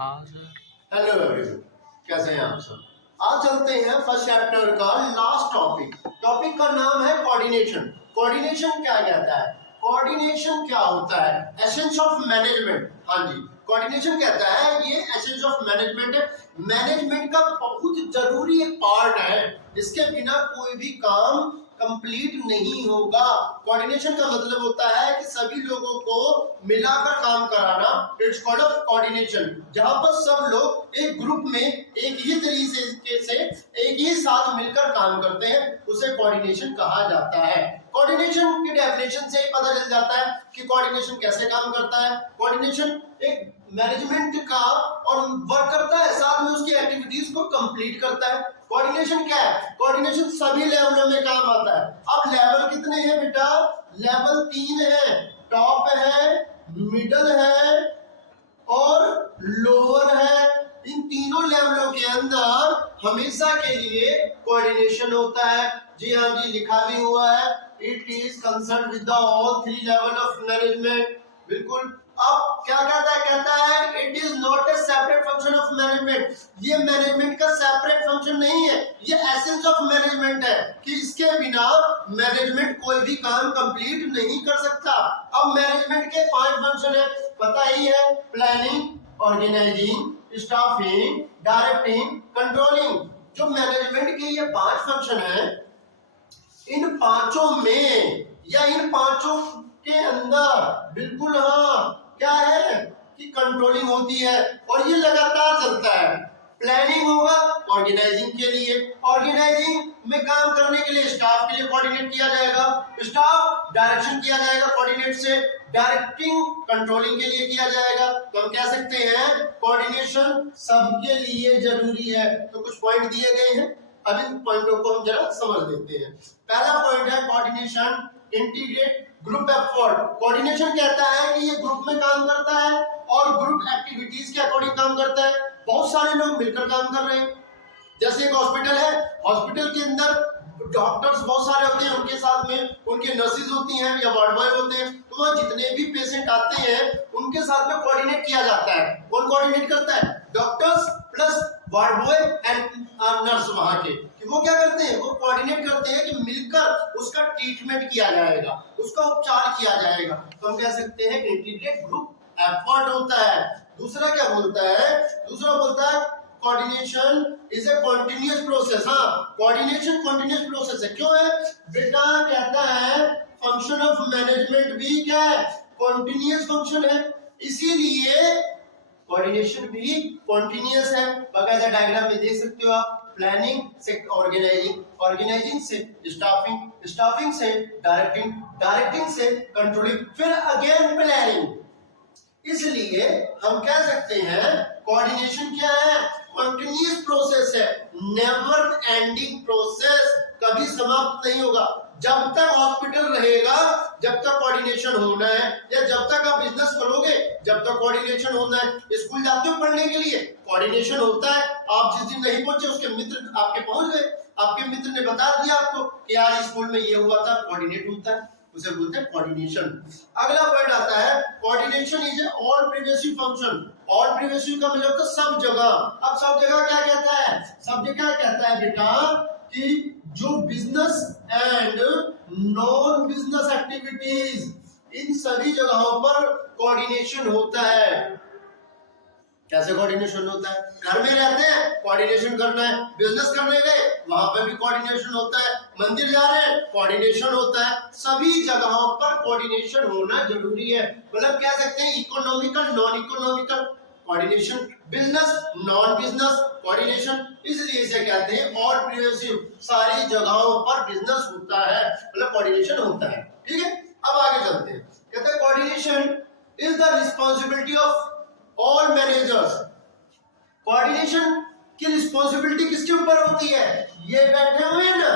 आज hello everyone, कैसे हैं आप सब। आज चलते हैं फर्स्ट चैप्टर का लास्ट टॉपिक। टॉपिक का नाम है कोऑर्डिनेशन। कोऑर्डिनेशन क्या कहता है, कोऑर्डिनेशन क्या होता है, एसेंस ऑफ मैनेजमेंट। हाँ जी, कोऑर्डिनेशन कहता है ये एसेंस ऑफ मैनेजमेंट है। मैनेजमेंट का बहुत जरूरी एक पार्ट है, इसके बिना कोई भी काम कंप्लीट नहीं होगा। कोऑर्डिनेशन का मतलब होता है कि सभी लोगों को मिलाकर काम कराना। It's called off coordination. जहां पर सब लोग एक ग्रुप में एक ही तरीके से एक ही साथ मिलकर काम करते हैं, उसे कोऑर्डिनेशन कहा जाता है। कोऑर्डिनेशन की डेफिनेशन से ही पता चल जाता है कि कोऑर्डिनेशन कैसे काम करता है। कोऑर्डिनेशन एक मैनेजमेंट का और वर्क करता है, साथ में उसकी एक्टिविटीज को कंप्लीट करता है। कोऑर्डिनेशन क्या है, कोऑर्डिनेशन सभी लेवलों में काम आता है। अब लेवल कितने हैं बेटा, लेवल 3 है। टॉप है, मिडल है और लोअर है। इन तीनों लेवलों के अंदर हमेशा के लिए कोऑर्डिनेशन होता है। जी हाँ जी, लिखा भी हुआ है, it is concern with the all 3 level of management. बिल्कुल। अब क्या कहता है it is not a separate function of management. ये मैनेजमेंट का सेपरेट फंक्शन नहीं है, ये एसेंस ऑफ मैनेजमेंट है कि इसके बिना मैनेजमेंट कोई भी काम कंप्लीट नहीं कर सकता। अब मैनेजमेंट के 5 फंक्शन है, पता ही है, planning, organising, staffing, directing, controlling. जो मैनेजमेंट के ये 5 फंक्शन है, इन पांचों में या इन पांचों के अंदर बिल्कुल हाँ क्या है कि कंट्रोलिंग होती है और ये लगातार चलता है। प्लानिंग होगा ऑर्गेनाइजिंग के लिए, ऑर्गेनाइजिंग में काम करने के लिए स्टाफ के लिए कोऑर्डिनेट किया जाएगा, स्टाफ डायरेक्शन किया जाएगा कोऑर्डिनेट से, डायरेक्टिंग कंट्रोलिंग के लिए किया जाएगा। तो हम कह सकते हैं कोऑर्डिनेशन सबके लिए जरूरी है। तो कुछ पॉइंट दिए गए हैं, अब इन पॉइंटों को हम जरा समझ लेते हैं। पहला पॉइंट है coordination integrate group effort. Coordination कहता है कि ये ग्रुप में काम करता है और ग्रुप एक्टिविटीज के अकॉर्डिंग काम करता है। बहुत सारे लोग मिलकर काम कर रहे हैं। जैसे एक हॉस्पिटल है, हॉस्पिटल के अंदर डॉक्टर्स बहुत सारे होते हैं, उनके साथ में उनके नर्सेज होती हैं या वार्ड बॉय होते हैं। तो वहाँ जितने भी पेशेंट आते हैं उनके साथ में कोऑर्डिनेट किया जाता है। कौन कोऑर्डिनेट करता है, doctors plus ward boy and nurse वहां के, कि वो क्या करते हैं, वो कोऑर्डिनेट करते हैं कि मिलकर उसका ट्रीटमेंट किया जाएगा, उसका उपचार किया जाएगा। तो हम कह सकते हैं इंटीग्रेट ग्रुप एफर्ट होता है। दूसरा क्या बोलता है, दूसरा बोलता है coordination is a continuous process. हाँ, कोऑर्डिनेशन कॉन्टिन्यूअस प्रोसेस है। क्यों है बेटा, कहता है फंक्शन ऑफ मैनेजमेंट भी क्या है, कॉन्टिन्यूअस फंक्शन है, इसीलिए कोऑर्डिनेशन भी कॉन्टिन्यूअस है। बकायदा डायग्राम में देख सकते हो आप, प्लानिंग से ऑर्गेनाइजिंग, ऑर्गेनाइजिंग से स्टाफिंग, स्टाफिंग से डायरेक्टिंग, डायरेक्टिंग से कंट्रोलिंग, फिर अगेन प्लानिंग। इसलिए हम कह सकते हैं कोऑर्डिनेशन क्या है, कंटिन्यूअस प्रोसेस है, नेवर एंडिंग प्रोसेस, कभी समाप्त नहीं होगा। जब तक हॉस्पिटल रहेगा जब तक कोऑर्डिनेशन होना है, या जब तक आप बिजनेस करोगे जब तक कोऑर्डिनेशन होना है। स्कूल जाते हो पढ़ने के लिए, कोऑर्डिनेशन होता है। आप जिस दिन नहीं पहुंचे उसके मित्र आपके पहुंच गए, आपके मित्र ने बता दिया आपको कि यार स्कूल में ये हुआ था, कोऑर्डिनेट होता है, उसे बोलते हैं कोऑर्डिनेशन। अगला पॉइंट आता है coordination is all pervasive function. All pervasive का मतलब तो सब जगह। अब सब जगह क्या कहता है, सब जगह कहता है बेटा कि जो business and non business activities, इन सभी जगहों पर कोऑर्डिनेशन होता है। कैसे कोऑर्डिनेशन होता है, घर में रहते हैं कोऑर्डिनेशन करना है, बिजनेस करने गए वहां पे भी कोऑर्डिनेशन होता है, मंदिर जा रहे हैं कोऑर्डिनेशन होता है। सभी जगहों पर कोऑर्डिनेशन होना जरूरी है। मतलब कह सकते हैं economical non economical coordination, business non business coordination, इसलिए इसे कहते हैं ऑल प्रिवेसिव। सारी जगहों पर बिजनेस होता है, मतलब कोऑर्डिनेशन होता है। ठीक है, अब आगे चलते हैं। कहते हैं coordination is the responsibility of all managers. Coordination की रिस्पांसिबिलिटी किसके ऊपर होती है, ये बैठे हुए हैं ना,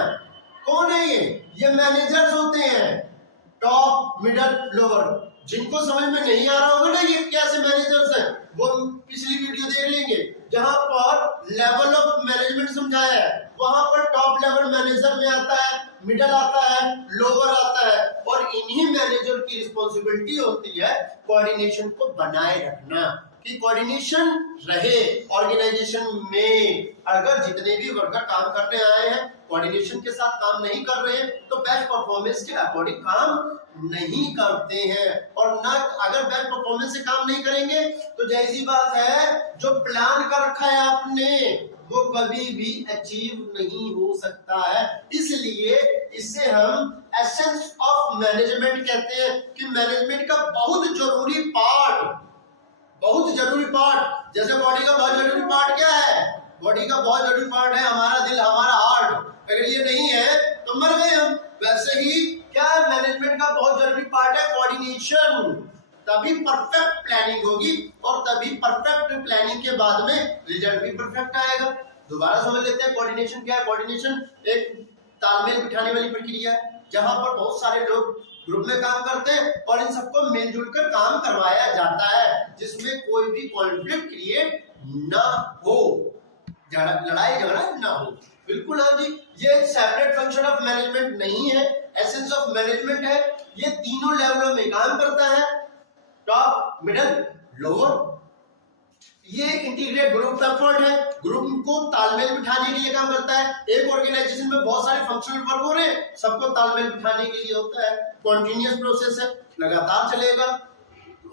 कौन है ये मैनेजर्स होते हैं, टॉप मिडल लोअर। जिनको समझ में नहीं आ रहा होगा ना ये कैसे मैनेजर्स हैं, वो पिछली वीडियो देख लेंगे जहां पर लेवल ऑफ मैनेजमेंट समझाया है। वहां पर टॉप लेवल मैनेजर में आता है मिडल आता है, लोअर आता है, और इन्हीं मैनेजर की रिस्पॉन्सिबिलिटी होती है कोऑर्डिनेशन को बनाए रखना, कि कोऑर्डिनेशन रहे ऑर्गेनाइजेशन में। अगर जितने भी वर्कर काम करने आए हैं कोऑर्डिनेशन के साथ काम नहीं कर रहे हैं तो बेस्ट परफॉर्मेंस के अकॉर्डिंग काम नहीं करते हैं, और ना अगर बेस्ट परफॉर्मेंस से काम नहीं करेंगे तो जैसी बात है जो प्लान कर रखा है आपने वो कभी भी अचीव नहीं हो सकता है। इसलिए इसे हम एसेंस ऑफ मैनेजमेंट कहते हैं, कि मैनेजमेंट का बहुत जरूरी पार्ट, जैसे बॉडी का बहुत जरूरी पार्ट क्या है, बॉडी का बहुत जरूरी पार्ट है हमारा दिल, हमारा हार्ट, अगर ये नहीं है तो मर गए हम। वैसे ही क्या है, मैनेजमेंट का बहुत जरूरी पार्ट है कोऑर्डिनेशन, तभी परफेक्ट प्लानिंग होगी, और तभी परफेक्ट प्लानिंग के बाद में रिजल्ट भी परफेक्ट आएगा। दोबारा समझ लेते हैं कोऑर्डिनेशन क्या है। कोऑर्डिनेशन एक तालमेल बिठाने वाली प्रक्रिया है, जहां पर बहुत सारे लोग ग्रुप में काम करते हैं और इन सबको मिलजुल कर काम करवाया जाता है, जिसमें कोई भी कॉन्फ्लिक्ट क्रिएट ना हो, लड़ाई झगड़ा ना हो। बिल्कुल हाँ जी, ये सेपरेट फंक्शन ऑफ मैनेजमेंट नहीं है, एसेंस ऑफ मैनेजमेंट है। ये तीनों लेवलों में काम करता है, टॉप, मिडिल, लोअर। ये एक इंटीग्रेट ग्रुप एफर्ट है, ग्रुप को तालमेल बिठाने के लिए काम करता है। एक ऑर्गेनाइजेशन में बहुत सारे फंक्शनल वर्क हो रहे हैं, सबको तालमेल बिठाने के लिए होता है। कॉन्टिन्यूअस प्रोसेस है, लगातार चलेगा।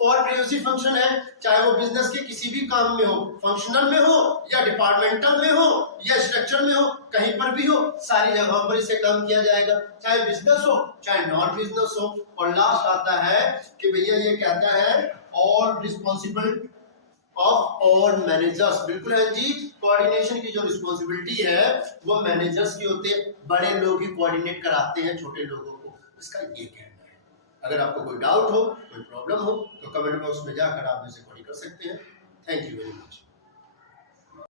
और प्रियोरिटी फंक्शन है, चाहे वो बिजनेस के किसी भी काम में हो, फंक्शनल में हो या डिपार्टमेंटल में हो या स्ट्रक्चर में हो, कहीं पर भी हो, सारी जगहों पर इसे काम किया जाएगा, चाहे बिजनेस हो चाहे नॉन बिजनेस हो। और लास्ट आता है कि भैया ये कहता है all responsible of all managers. बिल्कुल है जी, कोऑर्डिनेशन की जो रिस्पॉन्सिबिलिटी है वो मैनेजर्स की होती है, बड़े लोग ही कोऑर्डिनेट कराते हैं छोटे लोगों को, इसका ये कहना है। अगर आपको कोई डाउट हो, कोई प्रॉब्लम हो तो कमेंट बॉक्स में जाकर आप मुझसे क्वेरी कर सकते हैं। Thank you very much.